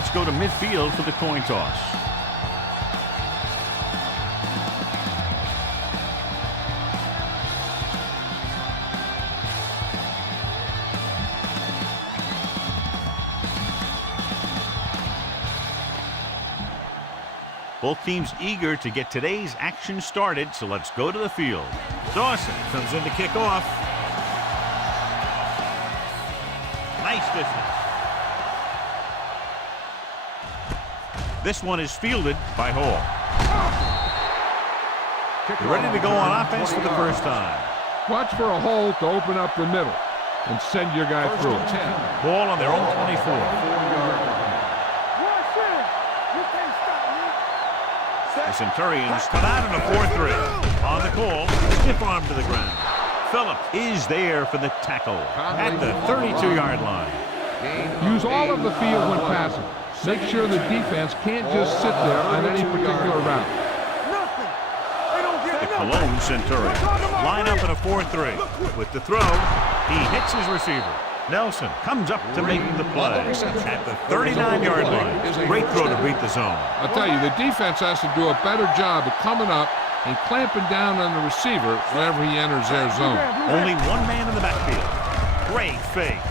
Let's go to midfield for the coin toss. Both teams eager to get today's action started, so let's go to the field. Dawson comes in to kick off. Nice distance. This one is fielded by Hall. They're ready to go on offense for the first time. Watch for a hole to open up the middle and send your guy through it. Ball on their own 24. The Centurions come out in a 4-3. On the call, stiff arm to the ground. Phillips is there for the tackle at the 32-yard line. Use all of the field when passing. Make sure the defense can't just sit there on any particular route. The Cologne Centurions line up in a 4-3. With the throw, he hits his receiver. Nelson comes up to make the play at the 39-yard line. Great throw to beat the zone. I'll tell you, the defense has to do a better job of coming up and clamping down on the receiver whenever he enters their zone. Only one man in the backfield. Great fake.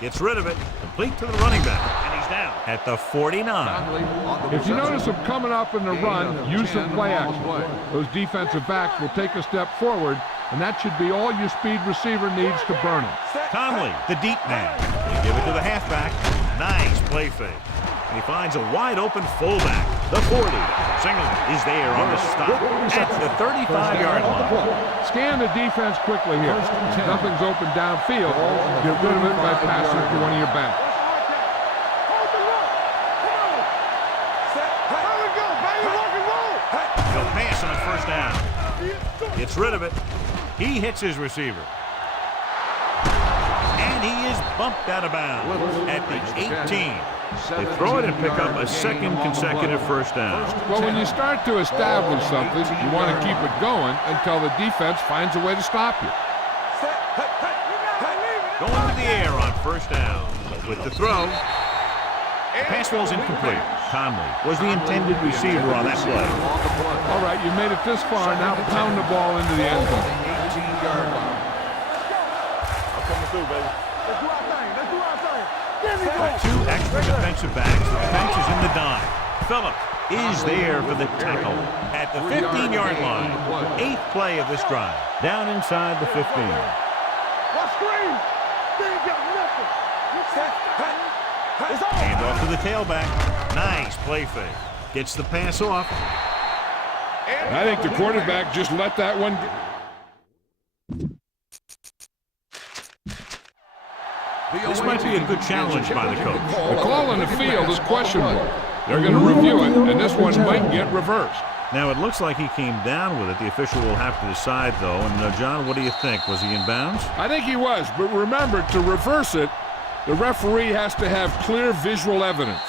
Gets rid of it. Complete to the running back. And he's down at the 49. If you notice him coming up in the run, use some play action. Those defensive backs will take a step forward, and that should be all your speed receiver needs to burn him. Conley, the deep man. They give it to the halfback. Nice play fake. And he finds a wide-open fullback. The 40. Singleton is there on the stop at the 35-yard line. Scan the defense quickly here. Nothing's open downfield. Get rid of it by passing it to one of your backs. He'll pass on first down. Gets rid of it. He hits his receiver. And he is bumped out of bounds at the 18. They throw it and pick up a second consecutive first down. Well, when you start to establish something, you want to keep it going until the defense finds a way to stop you. Going to the air on first down. With the throw, the pass falls incomplete. Conley was the intended receiver on that play. All right, you made it this far. Now pound the ball into the end zone. 18-yard line. I'm coming through, baby. Let's do our thing. Let's do our thing. With two extra defensive backs, the defense is in the dime. Phillips is there for the tackle at the 15-yard line. 8th play of this drive. Down inside the 15. What screen? They ain't got nothing. Hand off to the tailback. Nice play fake. Gets the pass off. I think the quarterback just let that one. This might be a good challenge by the coach. The call on the field is questionable. They're going to review it, and this one might get reversed. Now, it looks like he came down with it. The official will have to decide, though. And, John, what do you think? Was he in bounds? I think he was, but remember, to reverse it, the referee has to have clear visual evidence.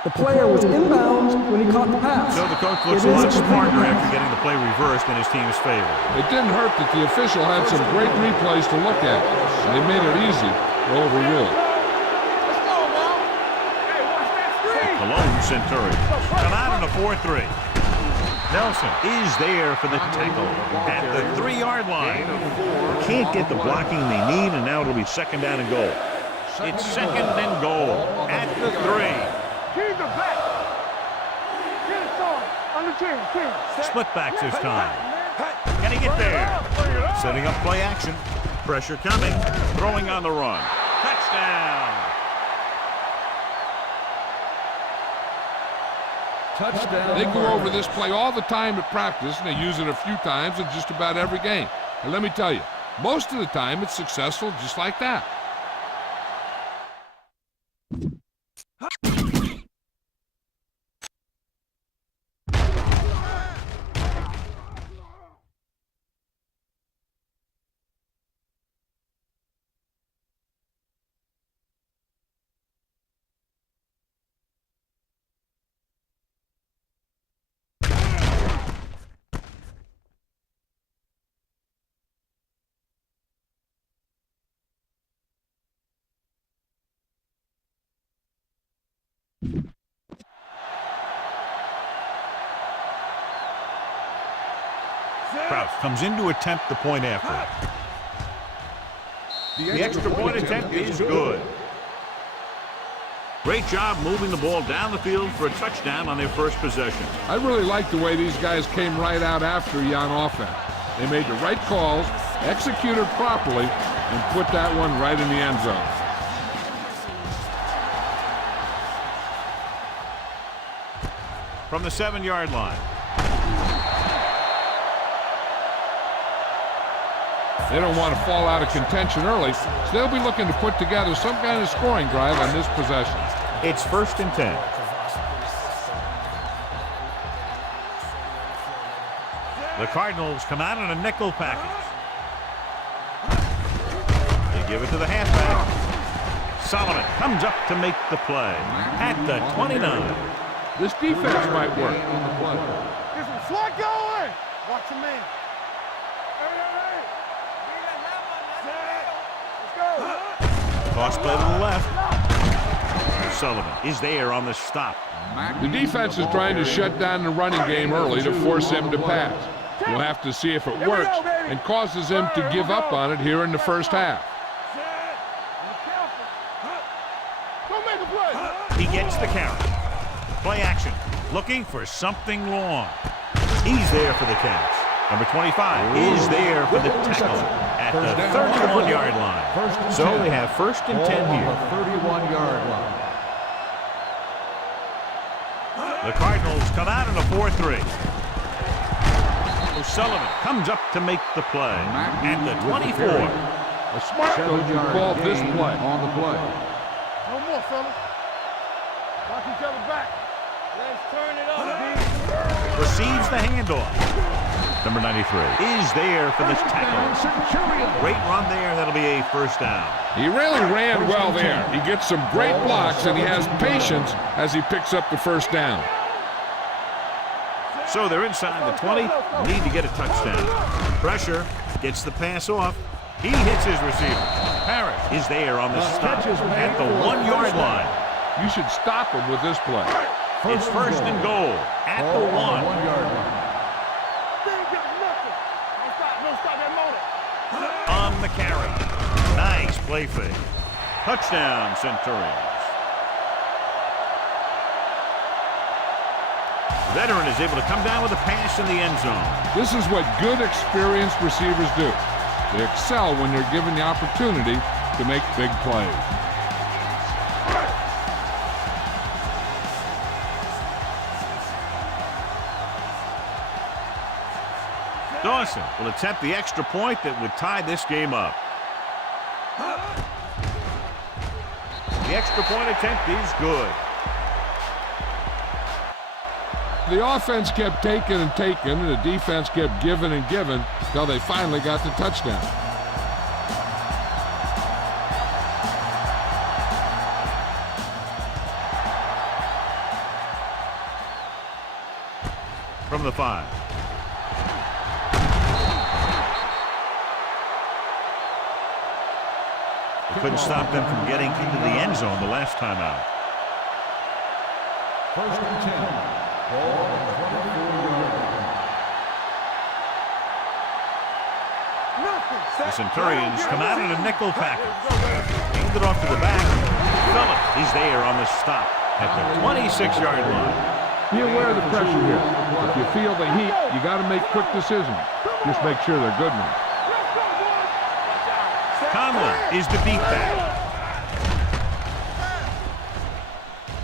The player was inbounds when he caught the pass. So the coach looks a lot smarter after getting the play reversed in his team's favor. It didn't hurt that the official had some great replays to look at, and they made it easy to overrule. Let's go now. Hey, watch that screen. Cologne Centurions come out in a 4-3. Nelson is there for the tackle at the 3-yard line. Can't get the blocking they need, and now it'll be second down and goal. It's second and goal at the 3. Keep the back. Get it started. On the 10. Split backs this time. Can he get there? Setting up play action. Pressure coming. Throwing on the run. Touchdown. They go over this play all the time at practice, and they use it a few times in just about every game. And let me tell you, most of the time it's successful just like that. comes in to attempt the point after. The extra point attempt is good. Great job moving the ball down the field for a touchdown on their first possession. I really like the way these guys came right out after you on offense. They made the right calls, executed properly, and put that one right in the end zone. From the 7-yard line. They don't want to fall out of contention early, so they'll be looking to put together some kind of scoring drive on this possession. It's 1st and 10. The Cardinals come out in a nickel package. They give it to the halfback. Solomon comes up to make the play at the 29. This defense might work. Get some slot going. Watch your man. Toss play to the left. Sullivan is there on the stop. The defense is trying to shut down the running game early to force him to pass. We'll have to see if it works and causes him to give up on it here in the first half. He gets the carry. Play action. Looking for something long. He's there for the catch. Number 25 is there for the tackle at the 31-yard line. So they have 1st and 10 here. 31-yard line. The Cardinals come out in a 4-3. O'Sullivan comes up to make the play at the 24. A smart coach called this play. On the play. No more, fellas. Watch each other back. Let's turn it up. Receives the handoff. Number 93 is there for the tackle. Great run there. That'll be a 1st down. He really ran well there. He gets some great blocks, and he has patience as he picks up the 1st down. So they're inside the 20. Need to get a touchdown. Pressure. Gets the pass off. He hits his receiver. Parrish is there on the stop at the 1-yard line. You should stop him with this play. It's 1st and goal at the 1. 1-yard line. On the carry. Nice play fake. Touchdown, Centurions. Veteran is able to come down with a pass in the end zone. This is what good, experienced receivers do. They excel when they're given the opportunity to make big plays. Dawson will attempt the extra point that would tie this game up. The extra point attempt is good. The offense kept taking and taking, and the defense kept giving and giving until they finally got the touchdown. From the 5. Couldn't stop them from getting into the end zone the last time out. 1st and 10. Ball on the 24-yard line. The Centurions come out in a nickel package. Hand it off to the back. Phillips is there on the stop at the 26-yard line. Be aware of the pressure here. If you feel the heat, you got to make quick decisions. Just make sure they're good ones. Conlon is the beat back.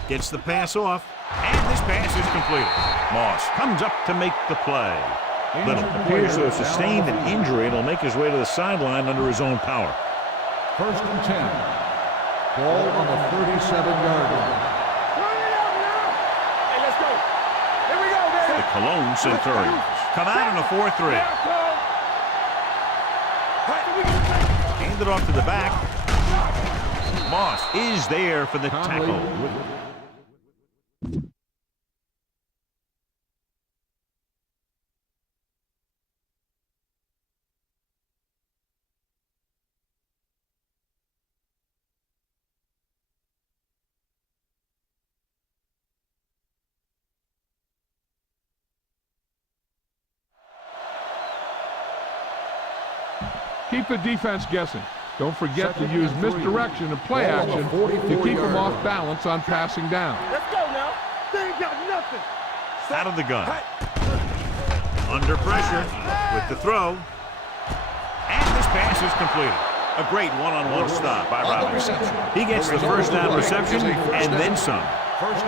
Gets the pass off, and this pass is completed. Moss comes up to make the play. Little appears to have sustained an injury and will make his way to the sideline under his own power. 1st and 10. Ball on the 37-yard line. Hey, let's go. Here we go, baby. The Cologne Centurions come out in a 4-3. Hand it off to the back. Moss is there for the tackle. Keep the defense guessing. Don't forget to use misdirection and play action to keep them off balance on passing down. Let's go now. They ain't got nothing. Out of the gun. Under pressure with the throw. And this pass is completed. A great one-on-one stop by Robbie. He gets the first down reception and then some.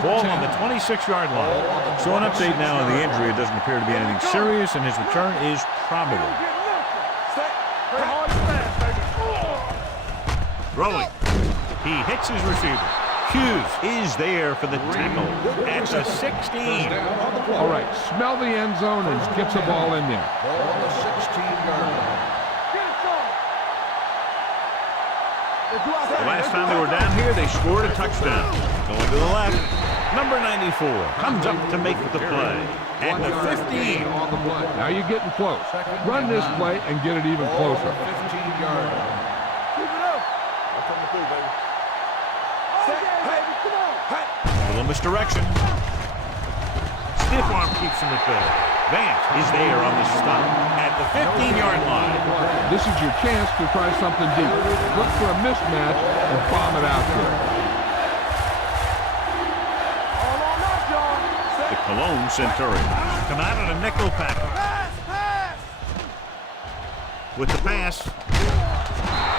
Ball on the 26-yard line. So an update now on the injury. It doesn't appear to be anything serious, and his return is probable. Rolling. He hits his receiver. Hughes is there for the tackle at the 16. All right, smell the end zone and gets the ball in there. Ball on the 16-yard line. The last time they were down here, they scored a touchdown. Going to the left, number 94 comes up to make the play at the 15. Now you're getting close. Run this play and get it even closer. 15-yard line. Keep it up. I'm coming through, baby. Set, baby, come on. A little misdirection. Stiff arm keeps him at bay. Vance is there on the stop at the 15-yard line. This is your chance to try something deep. Look for a mismatch and bomb it out there. All on us, y'all. The Cologne Centurions come out in a nickel package. With the pass,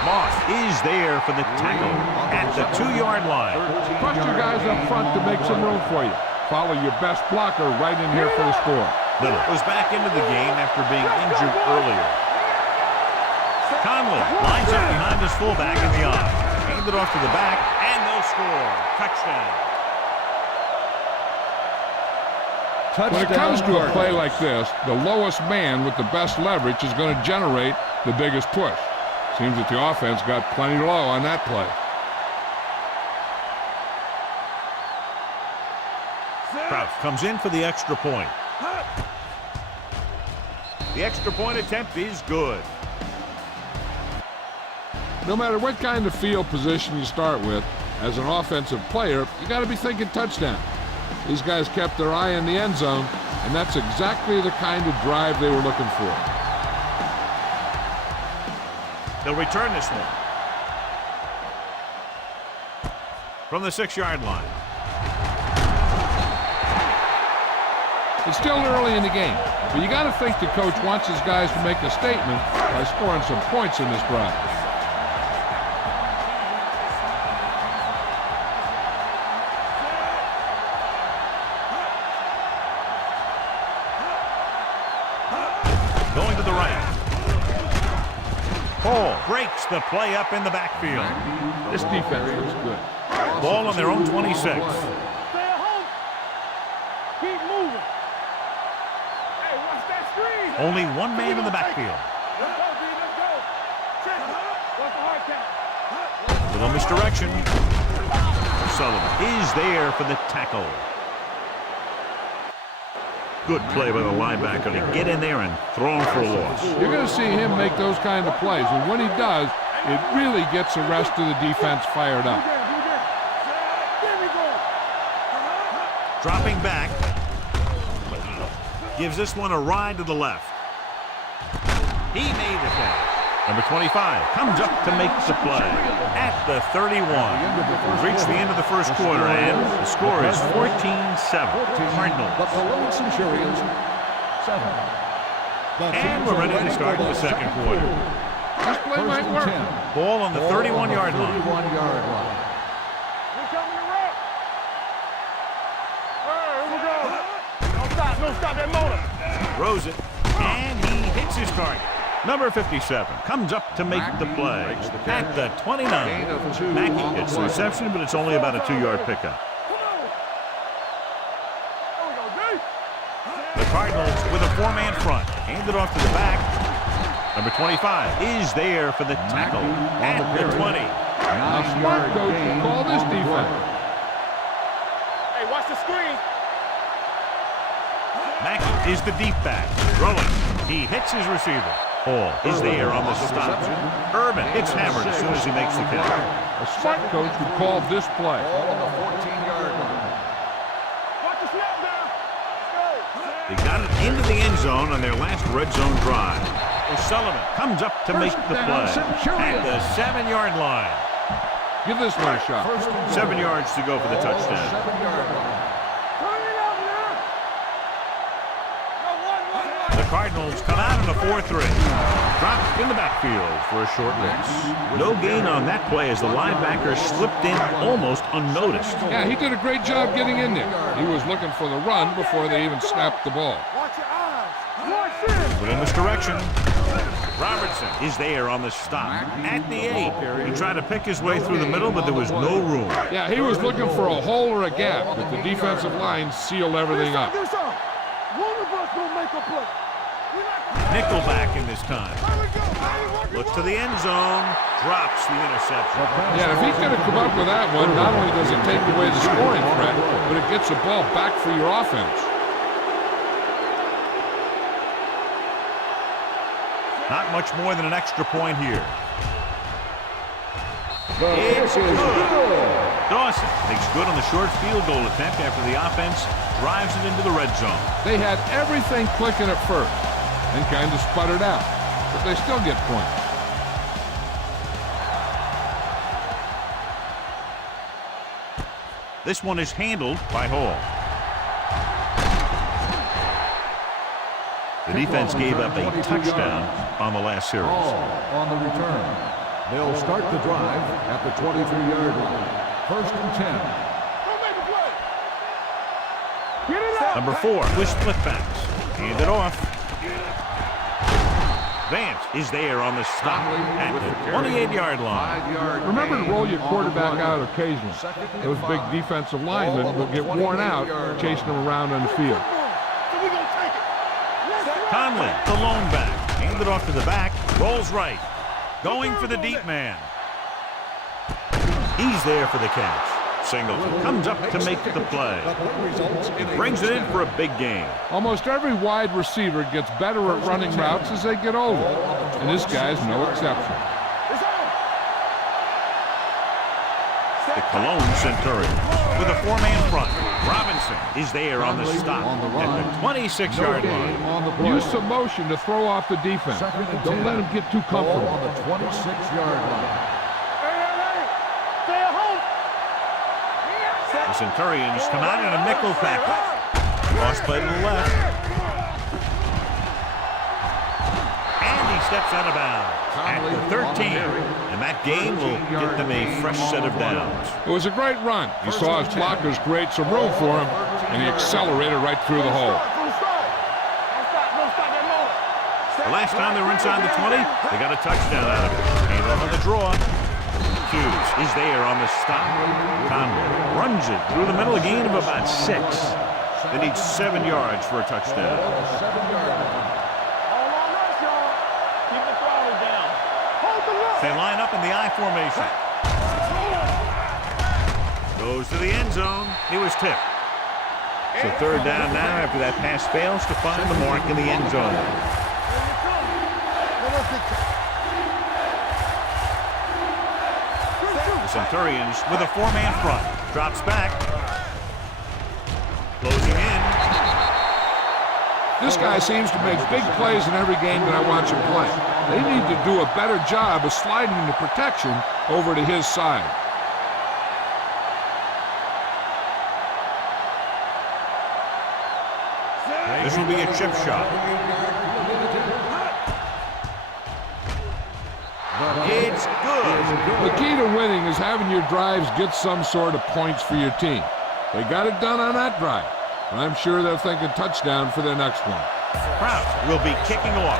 Moss is there for the tackle at the 2-yard line. Trust your guys up front to make some room for you. Follow your best blocker right in here for the score. Little was back into the game after being injured earlier. Conley lines up behind his fullback in the eye. Hand it off to the back, and they'll score. Touchdown. When it comes to a play like this, the lowest man with the best leverage is going to generate the biggest push. Seems that the offense got plenty low on that play. Kraus comes in for the extra point. The extra point attempt is good. No matter what kind of field position you start with, as an offensive player, you got to be thinking touchdown. These guys kept their eye on the end zone, and that's exactly the kind of drive they were looking for. They'll return this one. From the 6-yard line. It's still early in the game, but you got to think the coach wants his guys to make a statement by scoring some points in this drive. Going to the right. Paul breaks the play up in the backfield. This defense looks good. Ball on their own 26. Stay at home. Keep moving. Hey, watch that screen. Only one man in the backfield. Let's go, D. Let's go. Check. What's the hard count? Little misdirection. Sullivan is there for the tackle. Good play by the linebacker to get in there and throw him for a loss. You're going to see him make those kind of plays, and when he does, it really gets the rest of the defense fired up. Dropping back. Gives this one a ride to the left. He made the catch. Number 25 comes up to make the play at the 31. We've reached the end of the first quarter, and the score is 14-7. Cardinals. The Cologne Centurions, 7. And we're ready to start the second quarter. This play might work. Ball on the 31-yard line. 31-yard line. We're coming to wreck. Here we go. Don't stop that motor. Throws it, and he hits his target. Number 57 comes up to make the play at the 29. Mackey gets the reception, but it's only about a 2-yard pickup. The Cardinals with a 4-man front. Hand it off to the back. Number 25 is there for the tackle at the 20. Now, smart coach will call this defense. Hey, watch the screen. Mackey is the deep back. Rolling. He hits his receiver. Hall is there on the stop. Urban hits hammered as soon as he makes the catch. A smart coach would call this play. Ball on the 14-yard line. Watch the snap down. Let's go. They got it into the end zone on their last red zone drive. Sullivan comes up to make the play at the 7-yard line. Give this one a shot. 7 yards to go for the touchdown. 7-yard line. The Cardinals come out in a 4-3. Dropped in the backfield for a short loss. No gain on that play as the linebacker slipped in almost unnoticed. Yeah, he did a great job getting in there. He was looking for the run before they even snapped the ball. But in this direction, Robertson is there on the stop at the 8. He tried to pick his way through the middle, but there was no room. Yeah, he was looking for a hole or a gap, but the defensive line sealed everything up. Nickelback in this time. Looks to the end zone, drops the interception. Yeah, if he could have come up with that one, not only does it take away the scoring threat, but it gets the ball back for your offense. Not much more than an extra point here. It's good. Dawson makes good on the short field goal attempt after the offense drives it into the red zone. They had everything clicking at first and kind of sputtered out, but they still get points. This one is handled by Hall. The defense gave up a touchdown on the last series. On the return. They'll start the drive at the 23-yard line. 1st and 10. Number 4 with split backs. Hand it off. Vance is there on the stop at the 28-yard line. Remember to roll your quarterback out occasionally. Those big defensive linemen will get worn out chasing them around on the field. Conley, the lone back. Handed off to the back. Rolls right. Going for the deep man. He's there for the catch. Singleton comes up to make the play. He brings it in for a big gain. Almost every wide receiver gets better at running routes as they get older, and this guy's no exception. The Cologne Centurions with a 4-man front. Robinson is there on the stop at the 26-yard line. Use some motion to throw off the defense. Don't let him get too comfortable. On the 26-yard line. The Centurions come out in a nickel package. Lost play to the left. And he steps out of bounds at the 13. And that gain will get them a fresh set of downs. It was a great run. He saw his blockers create some room for him, and he accelerated right through the hole. The last time they were inside the 20, they got a touchdown out of it. Hand off on the draw. Hughes is there on the stop. Conley runs it through the middle, a gain of about 6. They need 7 yards for a touchdown. They line up in the I formation. Goes to the end zone. He was tipped. So 3rd down now after that pass fails to find the mark in the end zone. The Centurions with a 4-man front. Drops back. Closing in. This guy seems to make big plays in every game that I watch him play. They need to do a better job of sliding the protection over to his side. This will be a chip shot. It's good. The key to winning is having your drives get some sort of points for your team. They got it done on that drive. And I'm sure they're thinking touchdown for their next one. Kraut will be kicking off.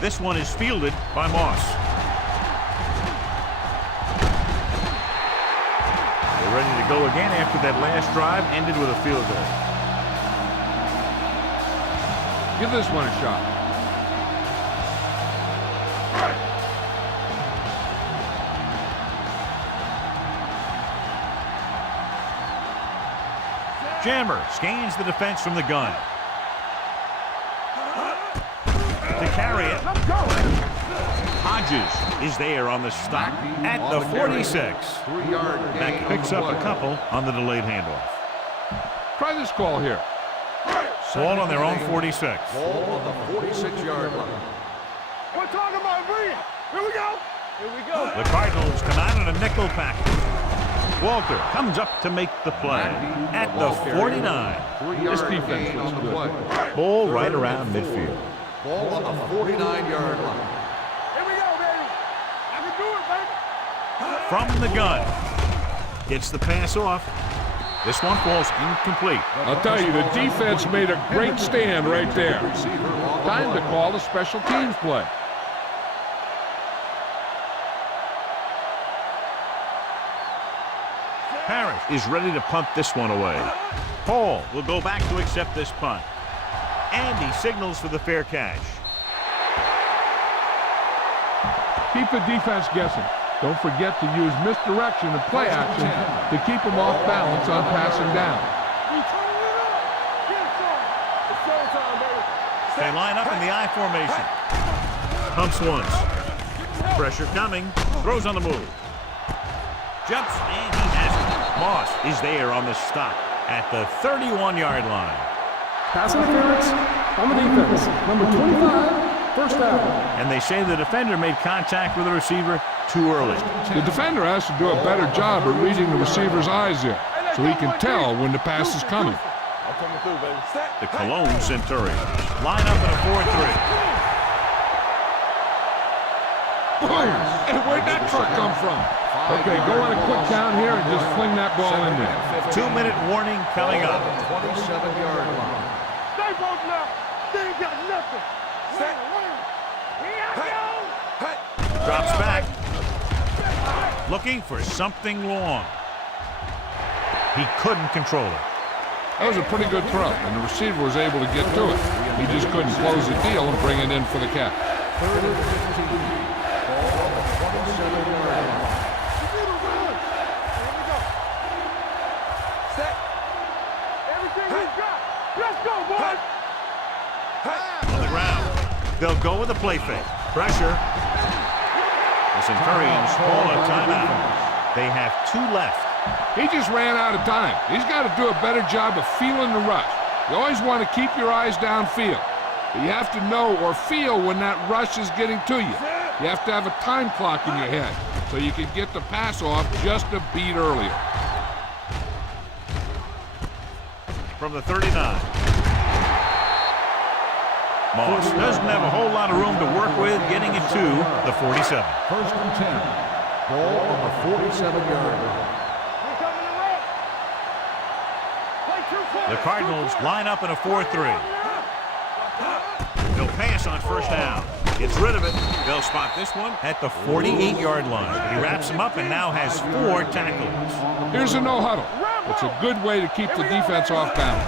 This one is fielded by Moss. They're ready to go again after that last drive ended with a field goal. Give this one a shot. Jammer scans the defense from the gun. To carry it. Hodges is there on the stop at the 46. 3-yard gain. That picks up a couple on the delayed handoff. Try this call here. Ball on their own 46. Ball on the 46-yard line. We're talking about Bree. Here we go. Here we go. The Cardinals come out in a nickel package. Walter comes up to make the play at the 49. This 3-yard defense gain looks on the good. play. Ball right around midfield. Ball on the 49-yard line. Here we go, baby. I can do it, baby. From the gun. Gets the pass off. This one falls incomplete. I'll tell you, the defense made a great stand right there. Time to call a special teams play. Parrish is ready to punt this one away. Hall will go back to accept this punt. And he signals for the fair catch. Keep the defense guessing. Don't forget to use misdirection and play action to keep them off balance on passing down. It's showtime, baby. They line up in the I formation. Pumps once. Pressure coming. Throws on the move. Jumps, and he has it. Moss is there on the stop at the 31-yard line. Pass interference on the defense. Number 25, first down. And they say the defender made contact with the receiver too early. The defender has to do a better job of reading the receiver's eyes there, so he can tell when the pass is coming. I'm coming through, baby. Set. The Cologne Centurions line up in a 4-3. Boom! And where'd that truck come from? Okay, go on a quick count here and just fling that ball in there. 2-minute warning coming up. 27-yard line. Stay both now. They ain't got nothing. Set. Here I go. Drops back. Looking for something long. He couldn't control it. That was a pretty good throw, and the receiver was able to get to it. He just couldn't close the deal and bring it in for the catch. 3rd and 15. Ball on the 27-yard line. Set. Everything we got. Let's go, boys. On the ground. They'll go with a play fake. Pressure. The Centurions call a timeout. They have 2 left. He just ran out of time. He's got to do a better job of feeling the rush. You always want to keep your eyes downfield, but you have to know or feel when that rush is getting to you. You have to have a time clock in your head so you can get the pass off just a beat earlier. From the 39. Moss doesn't have a whole lot of room to work with, getting it to the 47. 1st and 10. Ball on the 47-yard line. The Cardinals line up in a 4-3. They'll pass on first down. Gets rid of it. They'll spot this one at the 48-yard line. He wraps him up and now has 4 tackles. Here's a no huddle. It's a good way to keep the defense off balance.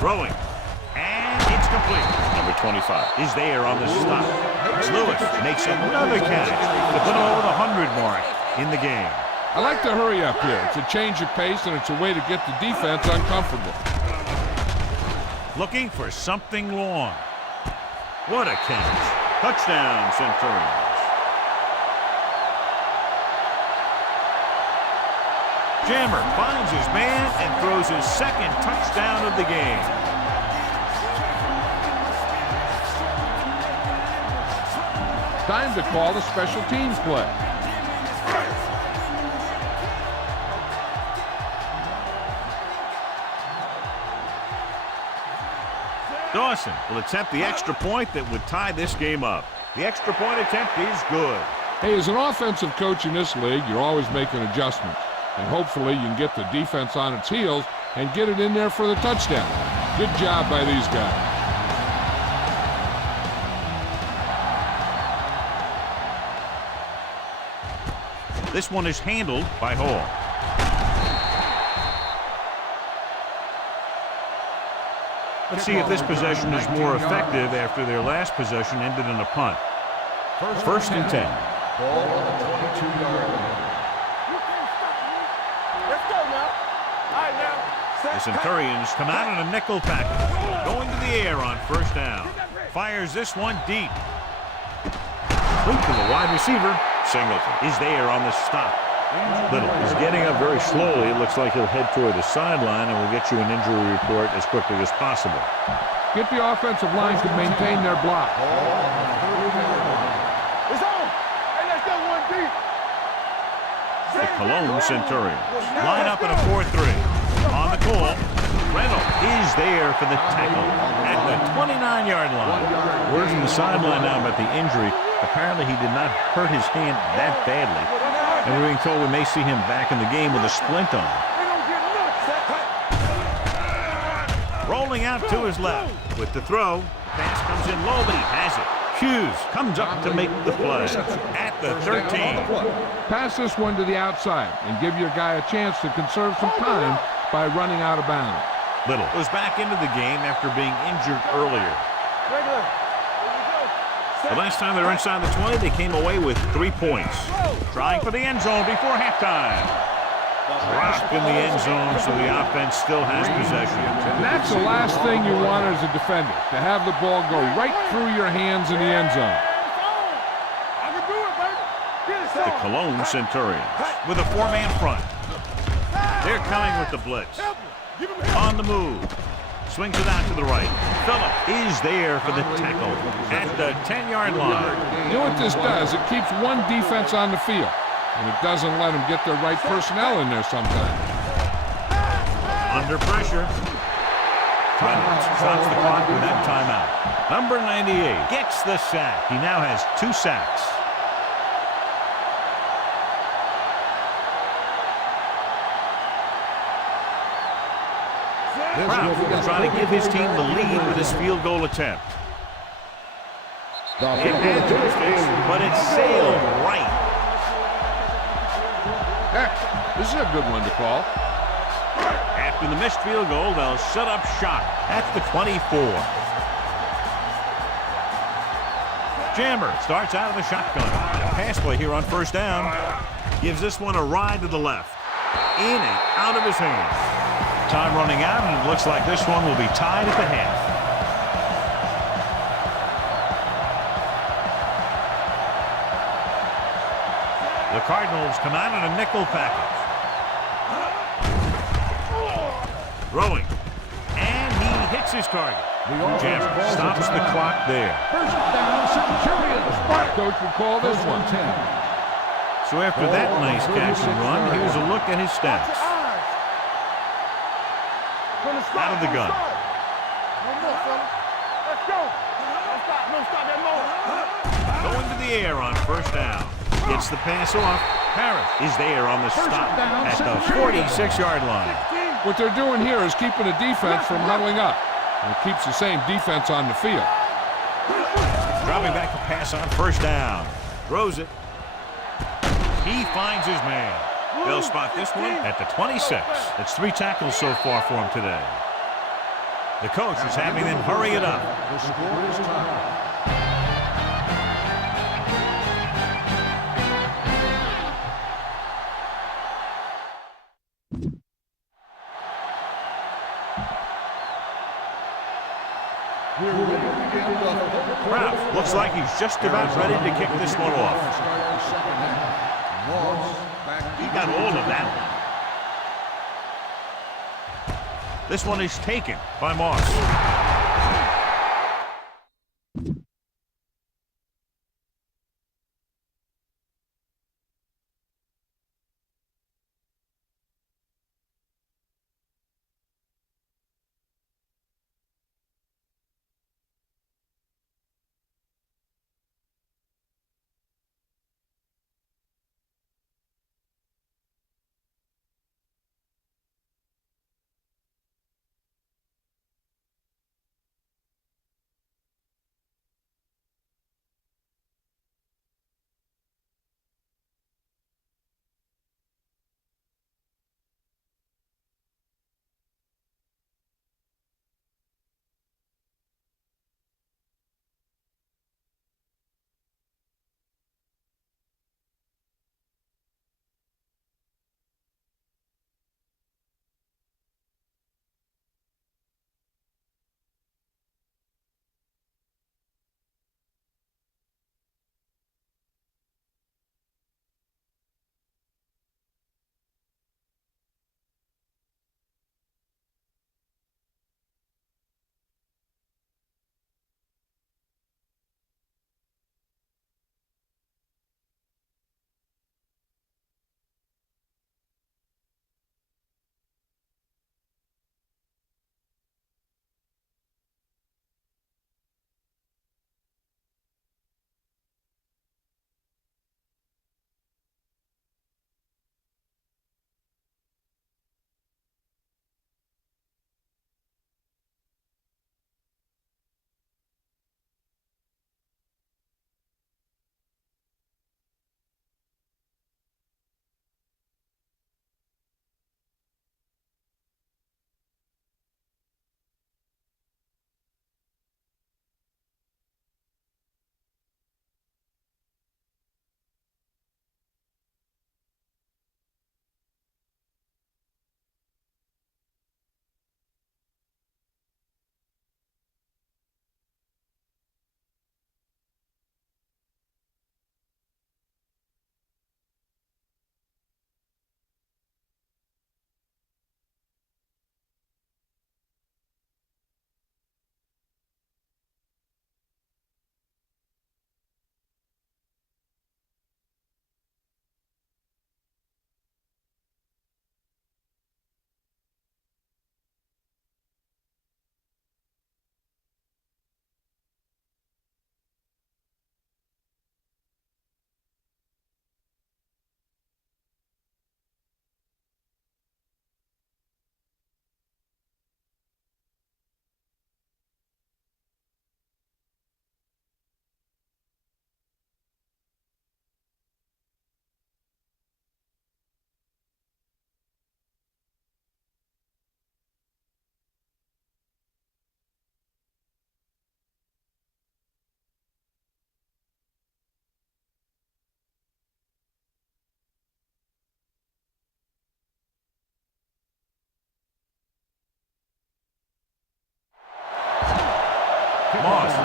Throwing. And it's complete. Number 25 is there on the stop. Lewis makes another catch to put him over the 100 mark in the game. I like to hurry up here. It's a change of pace, and it's a way to get the defense uncomfortable. Looking for something long. What a catch. Touchdown, Centurions. Jammer finds his man and throws his 2nd touchdown of the game. Time to call the special teams play. Dawson will attempt the extra point that would tie this game up. The extra point attempt is good. Hey, as an offensive coach in this league, you're always making adjustments. And hopefully you can get the defense on its heels and get it in there for the touchdown. Good job by these guys. This one is handled by Hall. Let's see if this possession is more effective after their last possession ended in a punt. 1st and 10. Ball on the 22-yard line. Let's go now. All right, now. The Centurions come out in a nickel package. Going to the air on first down. Fires this one deep. Complete to the wide receiver. Singleton is there on the stop. Little is getting up very slowly. It looks like he'll head toward the sideline, and we'll get you an injury report as quickly as possible. Get the offensive line to maintain their block. It's on. Hey, let's go one deep. The Cologne Centurions line up in a 4-3. On the call, Reynolds is there for the tackle at the 29-yard line. Word from the sideline now about the injury. Apparently he did not hurt his hand that badly. And we're being told we may see him back in the game with a splint on. Rolling out to his left with the throw. Pass comes in low, but he has it. Hughes comes up to make the play at the 13. Pass this one to the outside and give your guy a chance to conserve some time by running out of bounds. Little was back into the game after being injured earlier. The last time they were inside the 20, they came away with 3 points. Trying for the end zone before halftime. Dropped in the end zone, so the offense still has possession. That's the last thing you want as a defender, to have the ball go right through your hands in the end zone. The Cologne Centurions with a 4-man front. They're coming with the blitz. On the move. Swings it out to the right. Phillip is there for the tackle at the 10-yard line. You know what this does? It keeps one defense on the field, and it doesn't let them get the right personnel in there sometimes. Under pressure. Reynolds drops the clock with that timeout. Number 98 gets the sack. He now has 2 sacks. Kraft trying to give his team the lead with his field goal attempt. It had to fix, but it sailed right. This is a good one to call. After the missed field goal, they'll set up shop at the 24. Jammer starts out of the shotgun. Pass play here on first down. Gives this one a ride to the left. In and out of his hands. Time running out, and it looks like this one will be tied at the half. The Cardinals come out in a nickel package. Throwing. And he hits his target. Jammer stops the clock there. First down, Centurions. Coach will call this one. So after that nice catch and run, here's a look at his stats. Out of the gun. Going to the air on first down. Gets the pass off. Harris is there on the stop at the 46-yard line. What they're doing here is keeping the defense from huddling up. And it keeps the same defense on the field. Dropping back to pass on first down. Throws it. He finds his man. They'll spot this one at the 26. It's 3 tackles so far for him today. The coach is having them hurry it up. The score is tied. Kraft looks like he's just about ready to kick this one off. He got all of that one. This one is taken by Moss.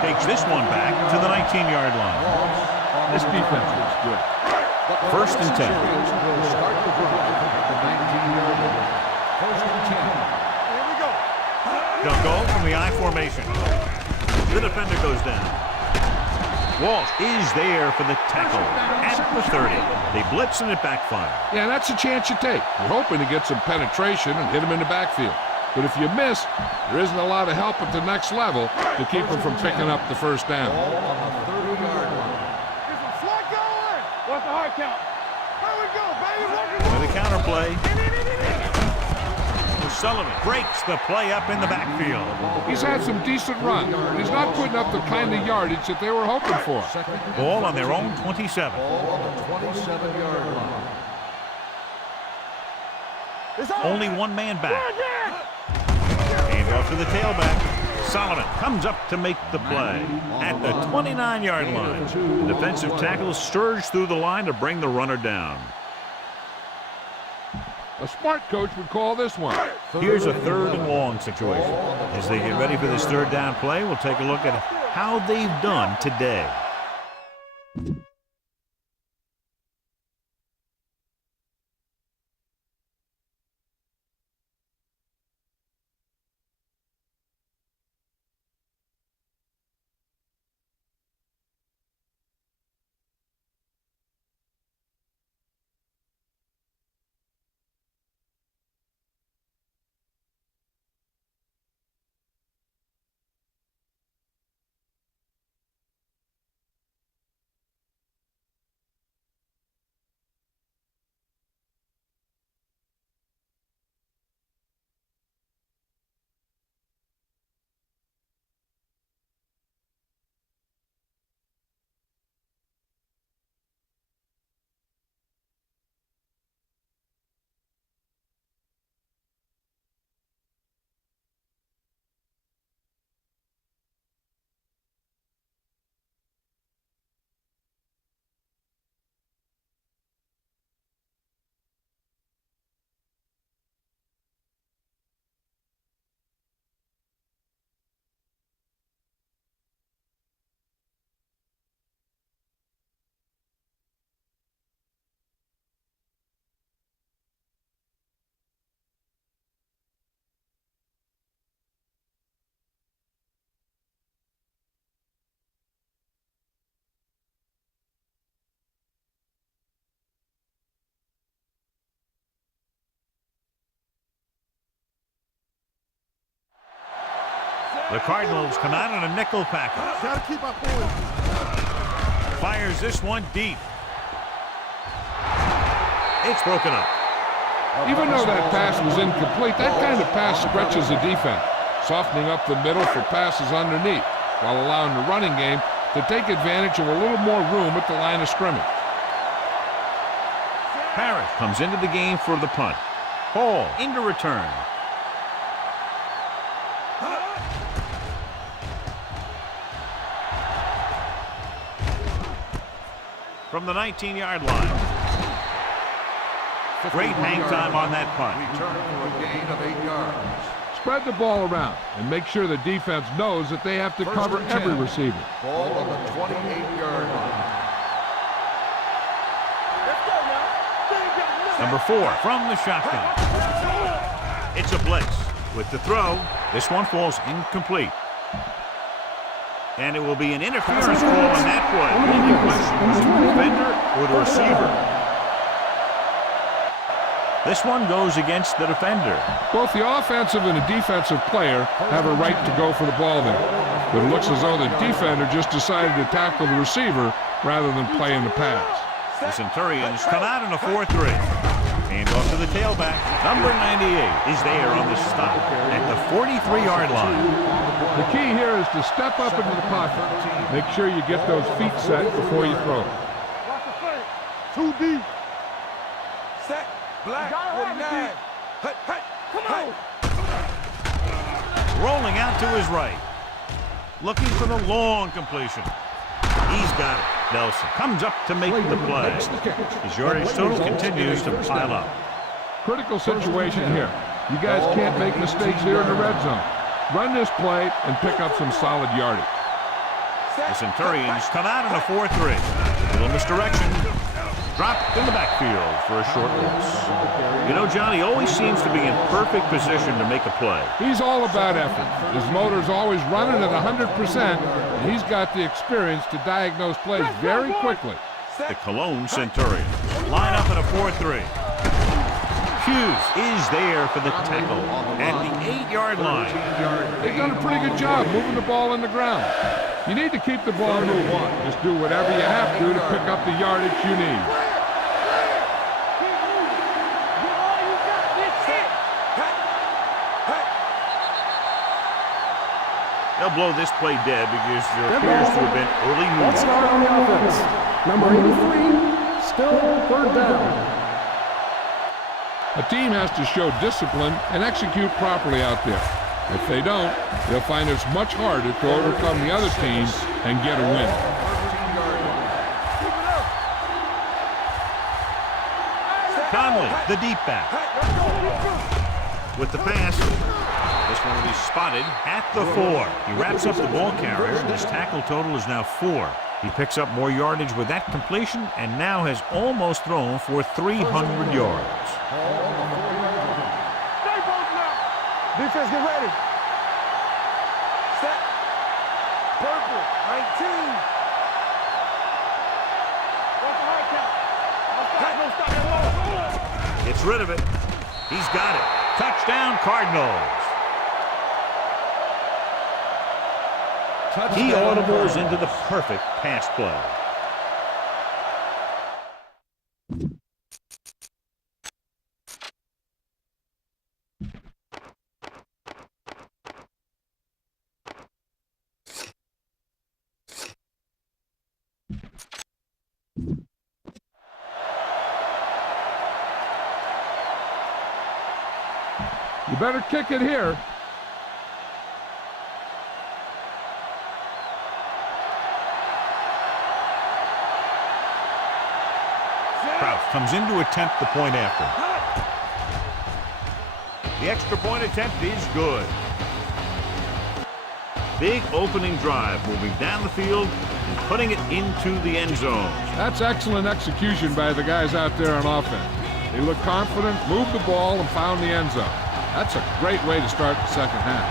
takes this one back to the 19-yard line. This defense looks good. First and 10. Centurions will start the drive at the 19-yard line. First and 10. Here we go. They'll go from the I formation. The defender goes down. Walsh is there for the tackle at the 30. They blitz and it backfires. Yeah, that's a chance you take. You're hoping to get some penetration and hit him in the backfield. But if you miss, there isn't a lot of help at the next level to keep him from picking up the first down. Ball on the 30-yard line. Get some slack going. What's the hard count? There we go, baby. With a counter play. Sullivan breaks the play up in the backfield. He's had some decent runs, but he's not putting up the kind of yardage that they were hoping for. Ball on their own 27. Ball on the 27-yard line. Only one man back. Hand off to the tailback. Solomon comes up to make the play at the 29-yard line. The defensive tackle surged through the line to bring the runner down. A smart coach would call this one. Here's a 3rd and long situation. As they get ready for this 3rd down play, we'll take a look at how they've done today. The Cardinals come out in a nickel package. Gotta keep our poise. Fires this one deep. It's broken up. Even though that pass was incomplete, that kind of pass stretches the defense, softening up the middle for passes underneath, while allowing the running game to take advantage of a little more room at the line of scrimmage. Parrish comes into the game for the punt. Hall into return. From the 19-yard line. Great hang time on that punt. Return for a gain of 8 yards. Spread the ball around and make sure the defense knows that they have to cover every receiver. Ball on the 28-yard line. Number 4 from the shotgun. It's a blitz. With the throw, this one falls incomplete. And it will be an interference call on that play. The question was the defender or the receiver. This one goes against the defender. Both the offensive and the defensive player have a right to go for the ball there. But it looks as though the defender just decided to tackle the receiver rather than play in the pass. The Centurions come out in a 4-3. Hand off to the tailback. Number 98 is there on the stop at the 43-yard line. The key here is to step up into the pocket. Make sure you get those feet set before you throw. Watch the fake. Too deep. Set. Black with 9. Hut, hut. Come on. Rolling out to his right. Looking for the long completion. He's got it. Nelson comes up to make the play. His yardage total continues to pile up. Critical situation here. You guys can't make mistakes here in the red zone. Run this play and pick up some solid yardage. The Centurions come out in a 4-3. Little misdirection. Dropped in the backfield for a short loss. You know, John, he always seems to be in perfect position to make a play. He's all about effort. His motor's always running at 100%, and he's got the experience to diagnose plays very quickly. The Cologne Centurions line up in a 4-3. Hughes is there for the tackle at the 8-yard line. They've done a pretty good job moving the ball in the ground. You need to keep the ball moving. Just do whatever you have to pick up the yardage you need. They'll blow this play dead because there appears to have been early Let's movement. start on the offense. Number 83, still third down. A team has to show discipline and execute properly out there. If they don't, they'll find it's much harder to overcome the other teams and get a win. Conley, the deep back. With the pass. This one will be spotted at the 4. He wraps up the ball carrier, and his tackle total is now 4. He picks up more yardage with that completion and now has almost thrown for 300 yards. Defense, get ready. Set. Purple, 19. Gets rid of it. He's got it. Touchdown, Cardinals. He audibles into the perfect pass play. You better kick it here. Kraus comes in to attempt the point after. The extra point attempt is good. Big opening drive, moving down the field and putting it into the end zone. That's excellent execution by the guys out there on offense. They look confident, moved the ball, and found the end zone. That's a great way to start the second half.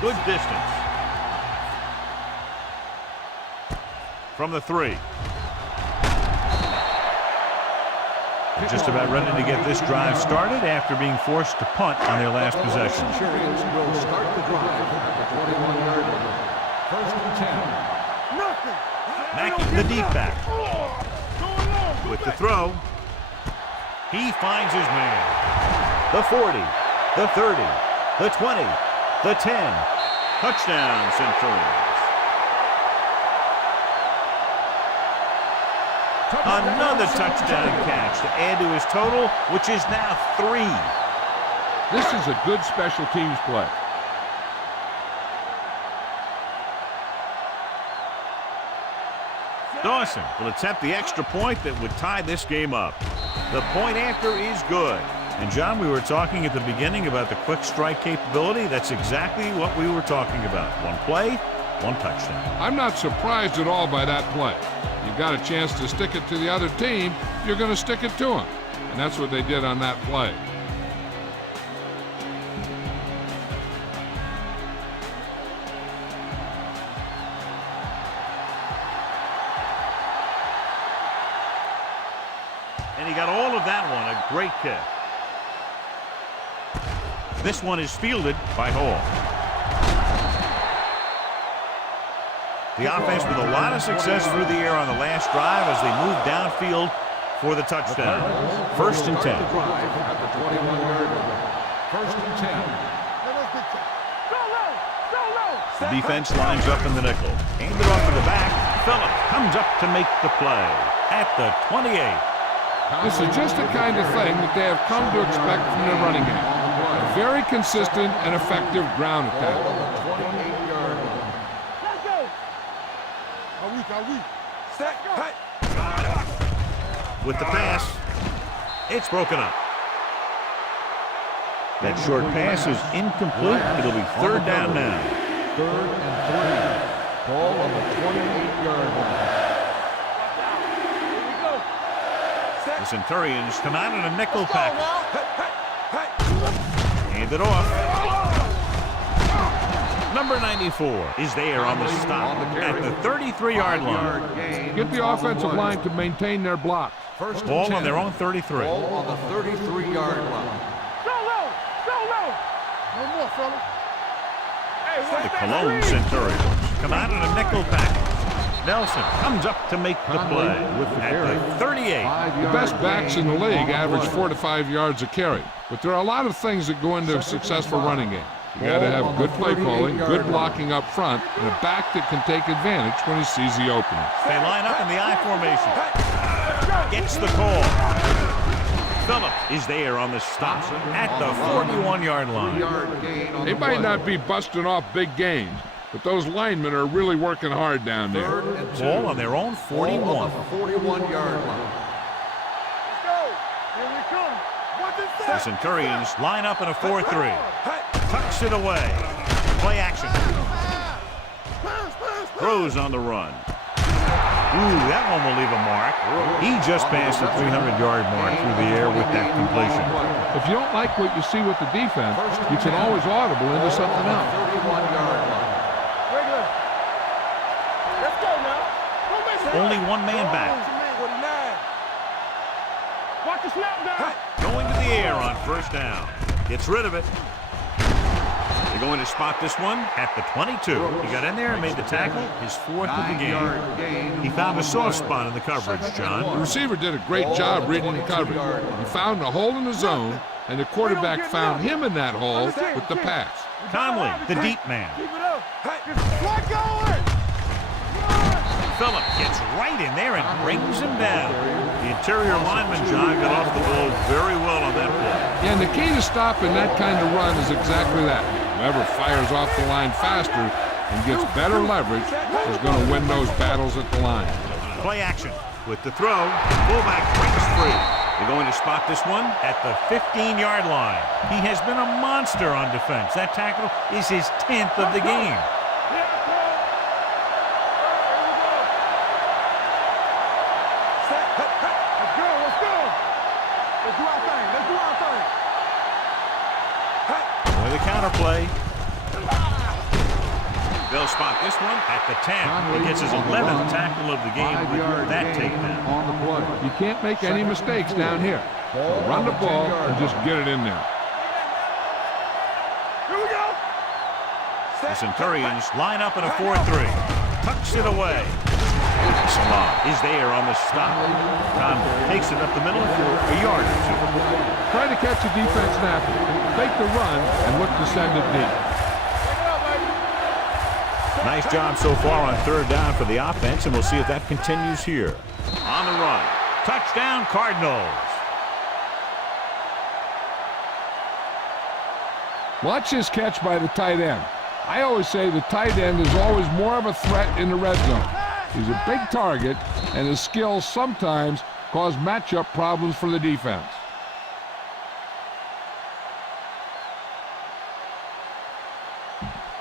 Good distance. From the 3. Just about ready to get this drive started after being forced to punt on their last possession. Centurions will start the drive at the 21-yard line. First and 10. Mackey, the deep back. With the throw, he finds his man. The 40, the 30, the 20, the 10. Touchdown, Centurions. Another touchdown catch to add to his total, which is now 3. This is a good special teams play. Dawson will attempt the extra point that would tie this game up. The point after is good. And John, we were talking at the beginning about the quick strike capability. That's exactly what we were talking about. One play, one touchdown. I'm not surprised at all by that play. You've got a chance to stick it to the other team, you're going to stick it to them. And that's what they did on that play. And he got all of that one, a great kick. This one is fielded by Hall. The offense with a lot of success through the air on the last drive as they move downfield for the touchdown. First and 10. At the 21-yard line. First and 10. The defense lines up in the nickel. Handed off to the back. Phillips comes up to make the play at the 28. This is just the kind of thing that they have come to expect from their running game. A very consistent and effective ground attack. With the pass, it's broken up. That short pass is incomplete. It'll be third down now. 3rd and 3. Ball on the 28-yard line. The Centurions come out in a nickel package. Hand it off. Number 94 is there on the stop at the 33-yard line. Get the offensive line to maintain their blocks. First and Ball 10. on their own 33. Ball on the 33-yard line. The Cologne Centurions come out in a nickel package. Nelson comes up to make the play at the 38. The best backs in the league average 4 to 5 yards a carry. But there are a lot of things that go into a successful running game. You got to have good play calling, good blocking up front, and a back that can take advantage when he sees the opening. They line up in the I formation. Gets the call. Phillips is there on the stop at the 41-yard line. They might not be busting off big gains, but those linemen are really working hard down there. Ball on their own 41. Ball on the 41-yard line. The Centurions line up in a 4-3. Tucks it away. Play action. Throws on the run. Ooh, that one will leave a mark. He just passed the 300-yard mark through the air with that completion. If you don't like what you see with the defense, you can always audible into something else. 31-yard line. Only one man back. Watch the snap down. Going to the air on first down. Gets rid of it. They're going to spot this one at the 22. He got in there and made the tackle, his 4th of the game. He found a soft spot in the coverage, John. The receiver did a great job reading the coverage. He found a hole in the zone, and the quarterback found him in that hole with the pass. Conley, the deep man. Phillips gets right in there and brings him down. The interior lineman, John, got off the ball very well on that play. And the key to stopping that kind of run is exactly that. Whoever fires off the line faster and gets better leverage is going to win those battles at the line. Play action with the throw. Fullback breaks free. They're going to spot this one at the 15-yard line. He has been a monster on defense. That tackle is his 10th of the game. Play. They'll spot this one at the 10. He gets his 11th tackle of the game with that takedown. On the play. You can't make any mistakes down here. Run the ball and just get it in there. Here we go. The Centurions line up in a 4-3. Tucks it away. Salah is there on the stop. Conley takes it up the middle for a yard or two. Try to catch the defense napping. Fake the run and look to send it deep. Nice job so far on 3rd down for the offense, and we'll see if that continues here. On the run. Touchdown, Cardinals. Watch this catch by the tight end. I always say the tight end is always more of a threat in the red zone. He's a big target, and his skills sometimes cause matchup problems for the defense.